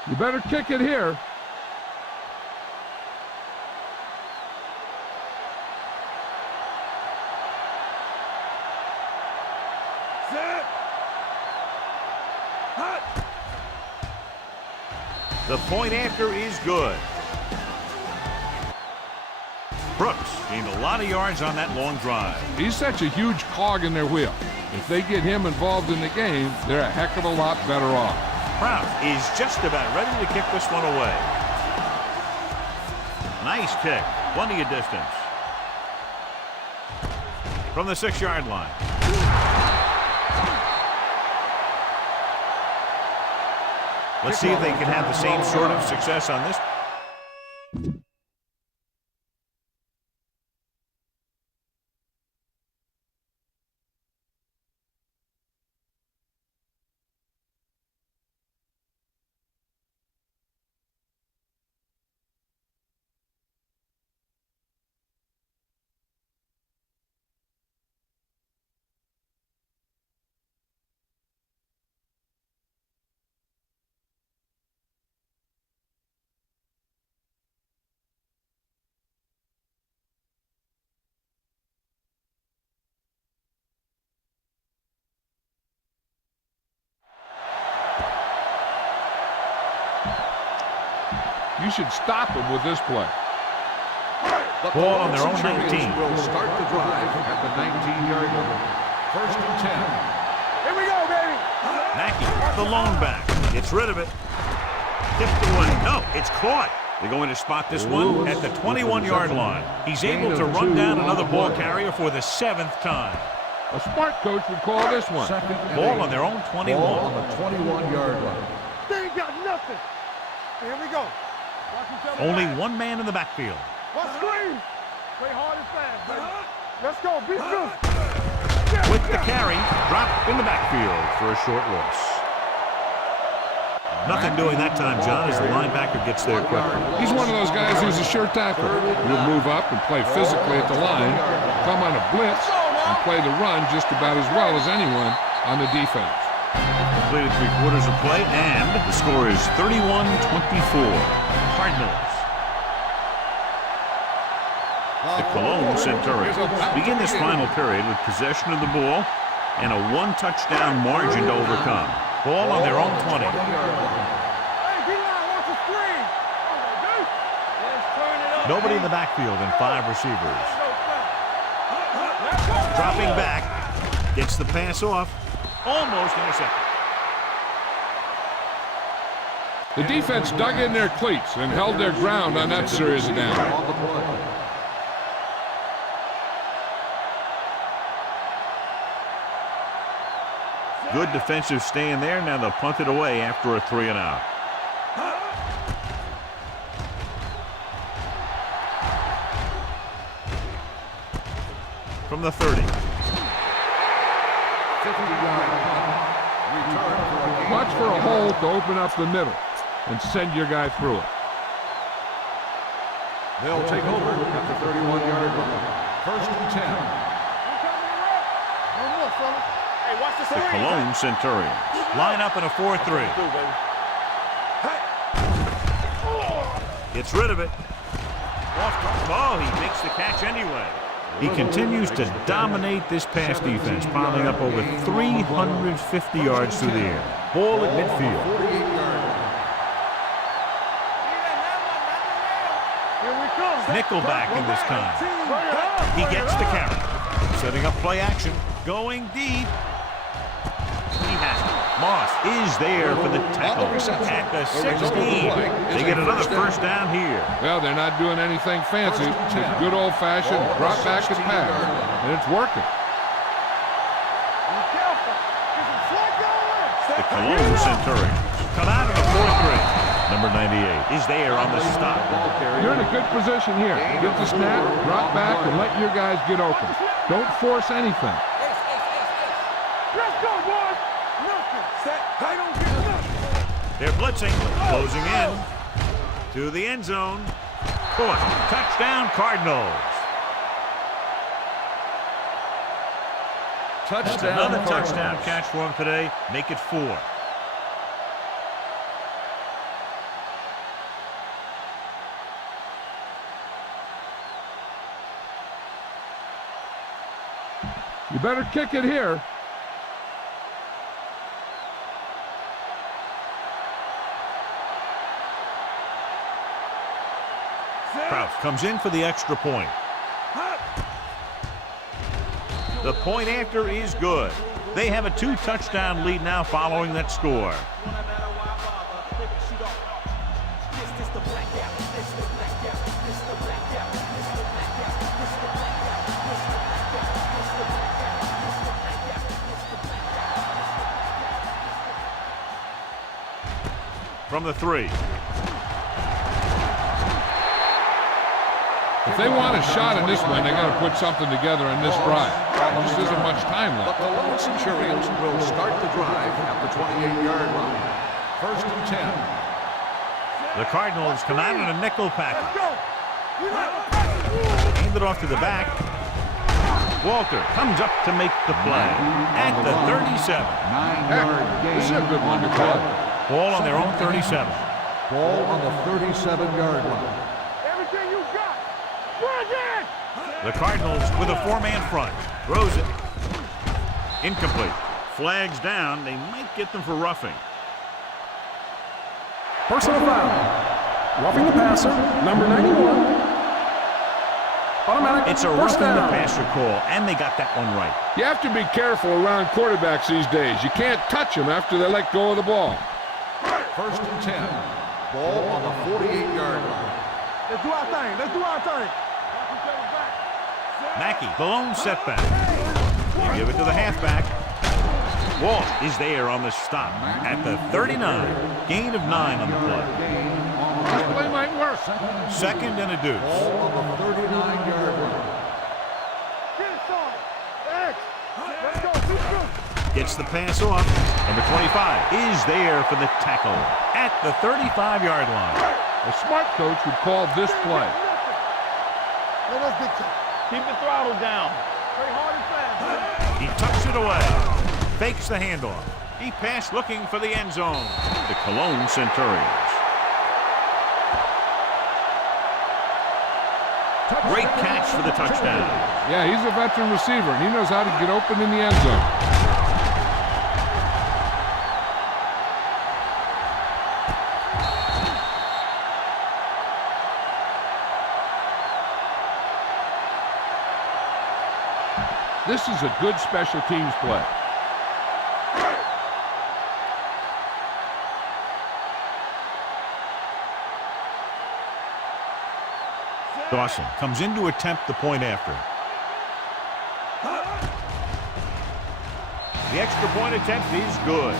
You better kick it here. The point after is good. Brooks gained a lot of yards on that long drive. He's such a huge cog in their wheel. If they get him involved in the game, they're a heck of a lot better off. Prout is just about ready to kick this one away. Nice kick. Plenty of distance. From the 6-yard line. Let's see if they can have the same sort of success on this. You should stop them with this play. Ball on their own Centurions 19. will start the drive at the 19-yard line. First and 10. Here we go, baby. Mackey, the lone back. Gets rid of it. Tipped away. No, it's caught. They're going to spot this one at the 21-yard line. He's able to run down another ball carrier for the 7th time. A smart coach would call this one. Ball on their own 21. Ball on the 21-yard line. They ain't got nothing. Here we go. Watch each other Only back. one man in the backfield. One screen. Play hard and fast, baby. Let's go. Be good. With the carry, dropped in the backfield for a short loss. Nothing doing that time, John, as the linebacker gets there quickly. He's one of those guys who's a sure tackler. He'll move up and play physically at the line, come on a blitz, and play the run just about as well as anyone on the defense. Completed 3/4 of play, and the score is 31-24. Cardinals. The Cologne Centurions begin this final period with possession of the ball and a 1-touchdown margin to overcome. Ball on their own 20. Hey, D-line, watch the screen. Let's turn it up. Nobody in the backfield and 5 receivers. Dropping back, gets the pass off, almost intercepted. The defense dug in their cleats and held their ground on that series of downs. On the play. Good defensive stand there. Now they'll punt it away after a 3-and-out. From the 30. 50-yard punt. Return for a gain. Watch for a hole to open up the middle and send your guy through it. They'll take over at the 31-yard line. First and 10. No more, fella. Hey, watch the The screen. Cologne Centurions line up in a 4-3. Gets rid of it. Oh, he makes the catch anyway. He continues to dominate this pass defense, piling up over 350 yards through the air. Ball at midfield. 48-yard line. Here we come. Nickelback in this time. He gets the carry. Setting up play action. Going deep. He has it. Moss is there for the tackle at the 16. They get another first down here. Well, they're not doing anything fancy. It's good old-fashioned drop back and pass, and it's working. Be careful. Get some slack going. The Cologne Centurions come out of the 4-3. Number 98 is there on the stop. You're in a good position here. Get the snap, drop back, and let your guys get open. Don't force anything. Let's go, boys. Nothing. Set. I don't get nothing. They're blitzing, closing in to the end zone. Caught. Touchdown, Cardinals. That's another touchdown catch for him today. Make it 4. You better kick it here. Kraus comes in for the extra point. The point after is good. They have a 2-touchdown lead now following that score. From the 3. If they want a shot in this one, they got to put something together in this drive. There just isn't much time The left. Cologne Centurions will start the drive at the 28-yard line. First and 10. The Cardinals come out in a nickel package. Let's go. We like the package. Hand it off to the back. Walter comes up to make the play at the 37. 9-yard gain. This is a good one to call. Ball on their own 37. Ball on the 37-yard line. Everything you got. Bring it. The Cardinals with a 4-man front. Throws it. Incomplete. Flags down. They might get them for roughing. Personal foul. Roughing the passer, number 91. Automatic It's a first roughing the down. passer call, and they got that one right. You have to be careful around quarterbacks these days. You can't touch them after they let go of the ball. First and 10. Ball on the 48-yard line. Let's do our thing. Let's do our thing. Mackey, the lone setback. They give it to the halfback. Walt is there on the stop at the 39. Gain of 9 on the play. This play might work. Second and a deuce. Ball on the 39-yard line. Get it, Sean. X. Let's go. Let's go. Gets the pass off. Number 25 is there for the tackle at the 35-yard line. A smart coach would call this play. Let us get to it. Keep the throttle down. Play hard and fast. He tucks it away. Fakes the handoff. He passed looking for the end zone. The Cologne Centurions. Great catch for the touchdown. Yeah, he's a veteran receiver, and he knows how to get open in the end zone. This is a good special teams play. Dawson comes in to attempt the point after. The extra point attempt is good.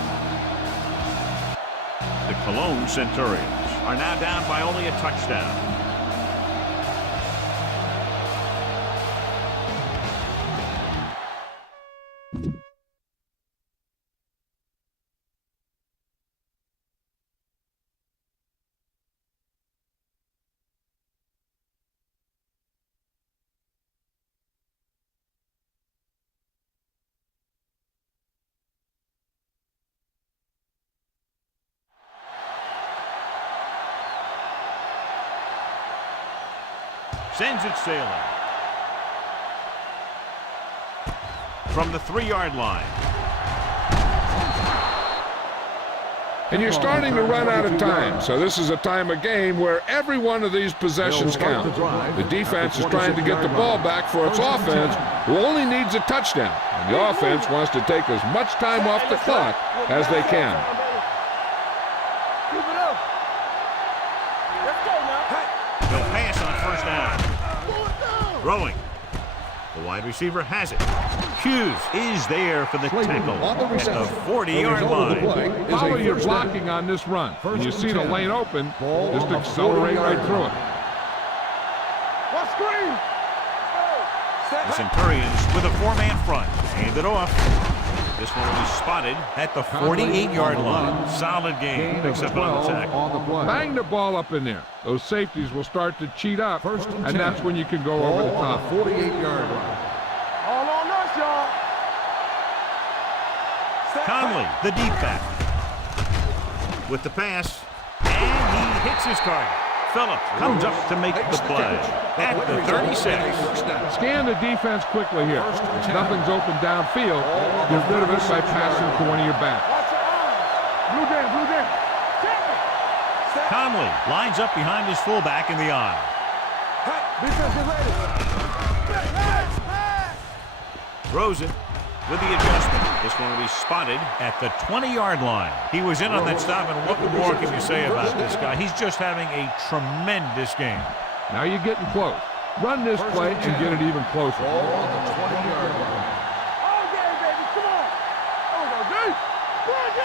The Cologne Centurions are now down by only a touchdown. Sends it sailing. From the 3-yard line. And you're starting to run out of time, so this is a time of game where every one of these possessions count. The defense is trying to get the ball back for its offense, who only needs a touchdown. And the offense wants to take as much time off the clock as they can. Keep it up. Let's go now. They'll pass on first down. Throwing. The wide receiver has it. Hughes is there for the tackle at the 40-yard line. Follow your blocking on this run. When you see the lane open, just accelerate right through it. What screen? The Centurions with a 4-man front. Hand it off. This one will be spotted at the 48-yard line. Solid game, except on the tackle. Bang the ball up in there. Those safeties will start to cheat up, and that's when you can go over the top. 48-yard line. All on us, y'all. Conley, the deep back. With the pass, and he hits his target. Phillips comes up to make the play at the 36. Scan the defense quickly here. If nothing's open downfield, get rid of it by passing to one of your backs. Watch your eyes. Blue down, blue down. Conley lines up behind his fullback in the eye. Defense is ready. Throws it with the adjustment. This one will be spotted at the 20-yard line. He was in on that stop, and what more can you say about this guy? He's just having a tremendous game. Now you're getting close. Run this play and get it even closer. Ball on the 20-yard line. All game, baby. Come on.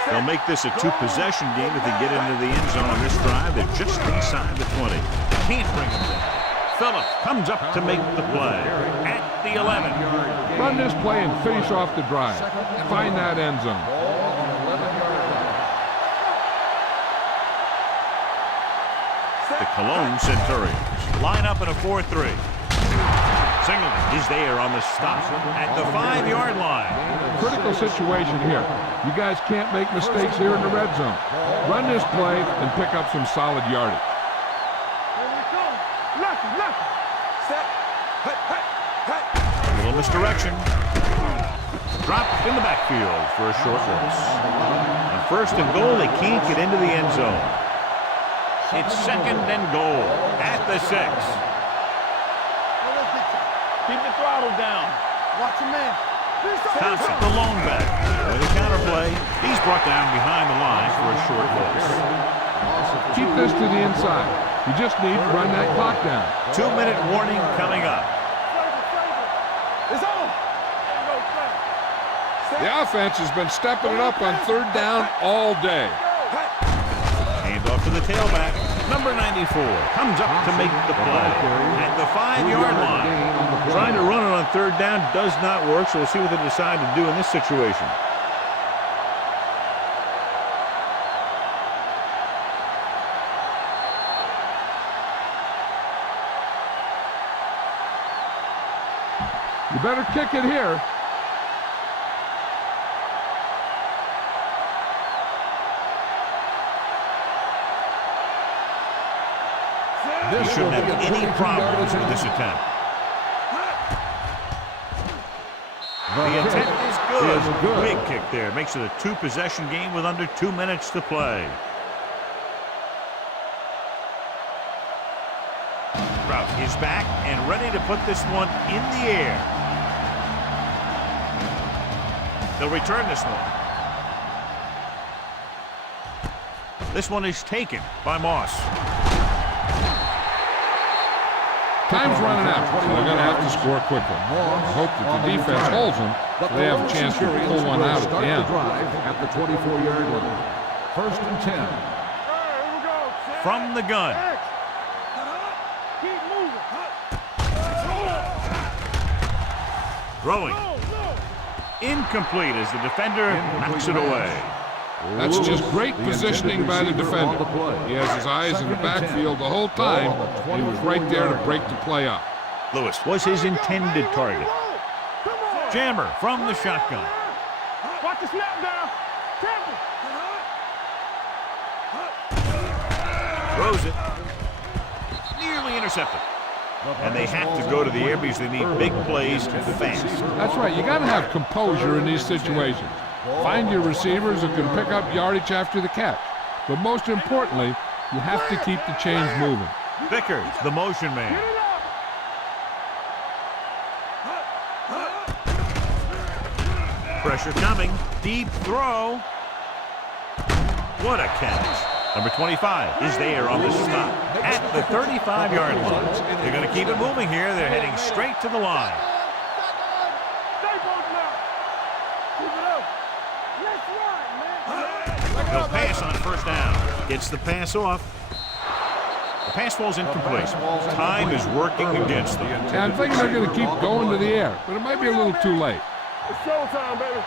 They'll make this a 2-possession game if they get into the end zone on this drive. They're just inside the 20. Can't bring them down. Phillips comes up to make the play at the 11. Run this play and finish off the drive. Find that end zone. The Cologne Centurions line up in a 4-3. Singleton is there on the stop at the 5-yard line. Critical situation here. You guys can't make mistakes here in the red zone. Run this play and pick up some solid yardage. A little misdirection. Drop in the backfield for a short loss. On 1st and goal, they can't get into the end zone. It's second and goal at the 6. Keep the throttle down. Watch your man. Thompson, the lone back. With a counterplay, he's brought down behind the line for a short loss. Keep this to the inside. You just need to run that clock down. 2-minute warning coming up. It's on. The offense has been stepping it up on third down all day. Hand off to the tailback. Number 94 comes up to make the play at the 5-yard line. Trying to run it on third down does not work, so we'll see what they decide to do in this situation. You better kick it here. He shouldn't have any problems with this attempt. The attempt is good. Big kick there. Makes it a 2-possession game with under 2 minutes to play. Trout is back and ready to put this one in the air. They'll return this one. This one is taken by Moss. Time's running out, so they're going to have to score quickly. I hope that the defense holds them so they have a chance to pull one out at the end. At the 24-yard line. First and 10. From the gun. Throwing. Incomplete as the defender knocks it away. That's just great positioning by the defender. He has his eyes in the backfield the whole time. He was right there to break the play up. Lewis was his intended target. Jammer from the shotgun. Watch the snap down. Throws it. Nearly intercepted. And they have to go to the air because they need big plays fast. That's right. You got to have composure in these situations. Find your receivers who can pick up yardage after the catch. But most importantly, you have to keep the chains moving. Vickers, the motion man. Pressure coming. Deep throw. What a catch. Number 25 is there on the stop at the 35-yard line. They're going to keep it moving here. They're heading straight to the line. They'll pass on first down. Gets the pass off. The pass falls incomplete. Time is working against them. And I'm thinking they're going to keep going to the air, but it might be a little too late. It's showtime, baby.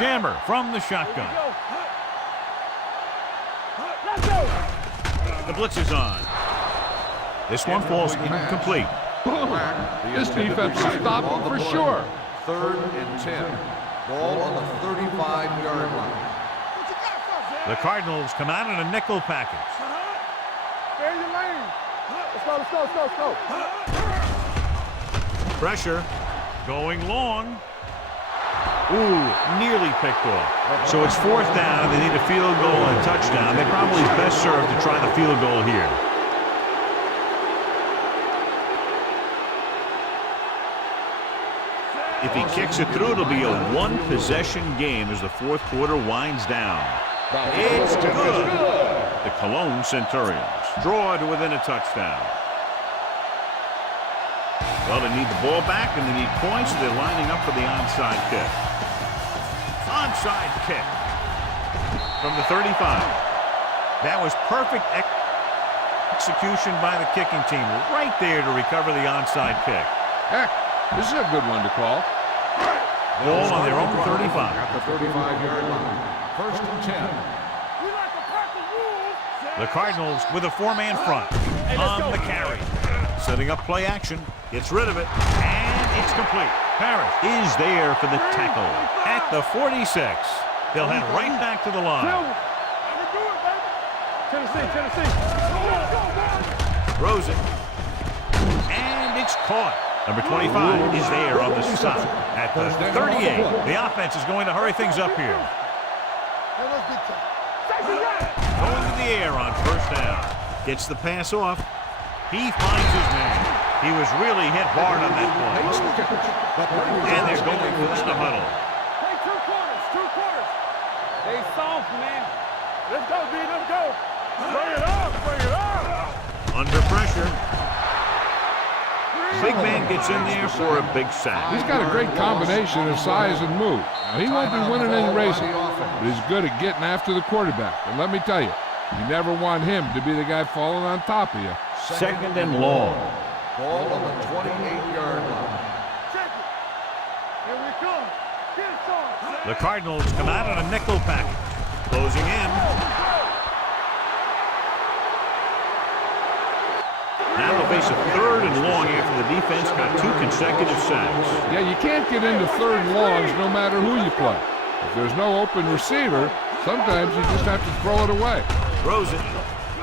Jammer from the shotgun. The blitz is on. This one falls incomplete. This defense is stopped for sure. Third and 10. Ball on the 35-yard line. The Cardinals come out in a nickel package. Stay in your lane. Let's go. Pressure going long. Ooh, nearly picked off. So it's fourth down. They need a field goal and a touchdown. They probably best served to try the field goal here. If he kicks it through, it'll be a one-possession game as the fourth quarter winds down. It's good. The Cologne Centurions draw to within a touchdown. Well, they need the ball back and they need points, so they're lining up for the onside kick. Onside kick from the 35. That was perfect execution by the kicking team right there to recover the onside kick. Heck, this is a good one to call. Ball on their own 35. At the 35-yard line. First and 10. The Cardinals with a four-man front on the carry. Setting up play action. Gets rid of it. And it's complete. Parrish is there for the tackle at the 46. They'll head right back to the line. Tennessee. Throws it. And it's caught. Number 25 is there on the stop at the 38. The offense is going to hurry things up here. Going to the air on first down. Gets the pass off. He finds his man. He was really hit hard on that point. And they're going for the huddle. Hey, two quarters. They soft, man. Let's go, D, let's go. Bring it up. Under pressure. Big man gets in there for a big sack. He's got a great combination of size and move. Now, he won't be winning any races, but he's good at getting after the quarterback. And let me tell you, you never want him to be the guy falling on top of you. Second and long. Ball on the 28-yard line. Check it. Here we come. Get it, son. The Cardinals come out on a nickel package. Closing in. Now they'll face a third and long after the defense got 2 consecutive sacks. Yeah, you can't get into third and longs no matter who you play. If there's no open receiver, sometimes you just have to throw it away. Throws it,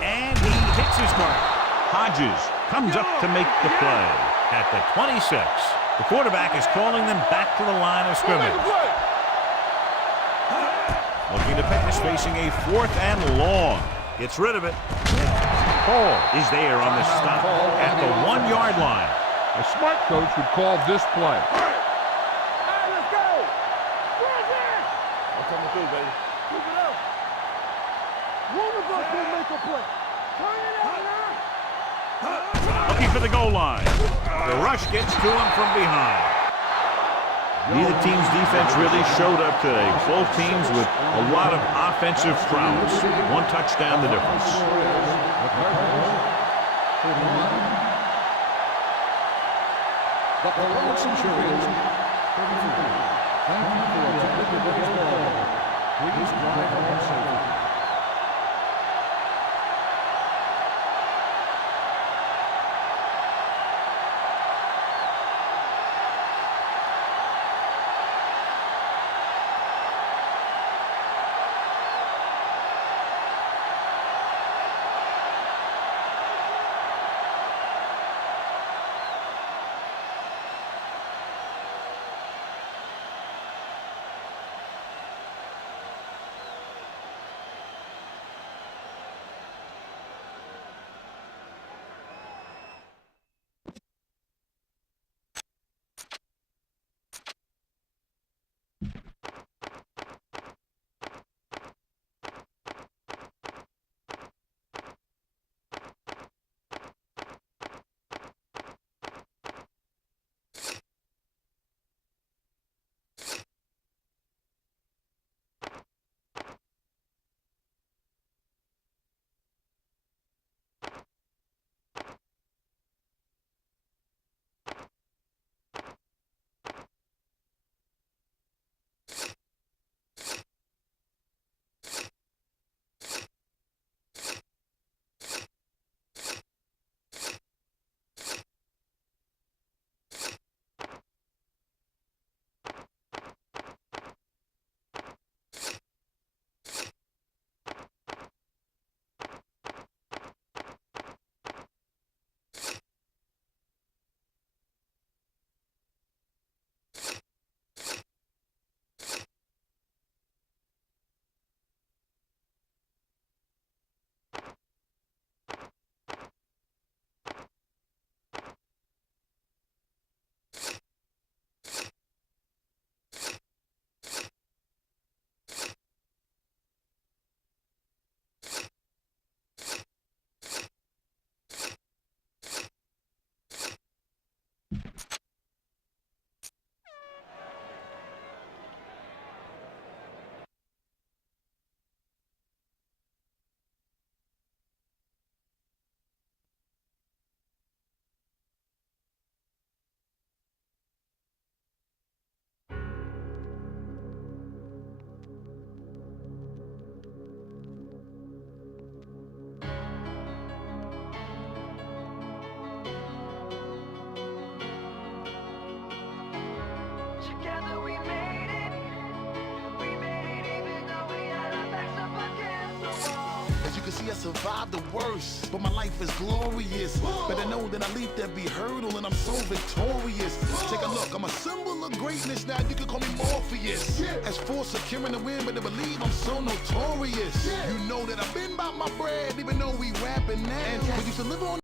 and he hits his mark. Hodges comes up to make the play at the 26. The quarterback is calling them back to the line of scrimmage. Looking to pass, facing a 4th and long. Gets rid of it. Paul is there on the stop at the 1-yard line. A smart coach would call this play. Let's go. Where's it? I'm coming through, baby. Keep it up. One of us will make a play. Turn it out now. Looking for the goal line. The rush gets to him from behind. Neither team's defense really showed up today. Both teams with a lot of offensive prowess. 1 touchdown the difference. The Cardinals Centurions, 33. Thank you for attending today's ball. Please drive home safely. I survived the worst, but my life is glorious. Better know that I leaped every hurdle and I'm so victorious. Take a look, Look, I'm a symbol of greatness now. You can call me Morpheus. As for securing the win, but to believe I'm so notorious. You know that I've been about my bread, even though we rapping now. And we used to live on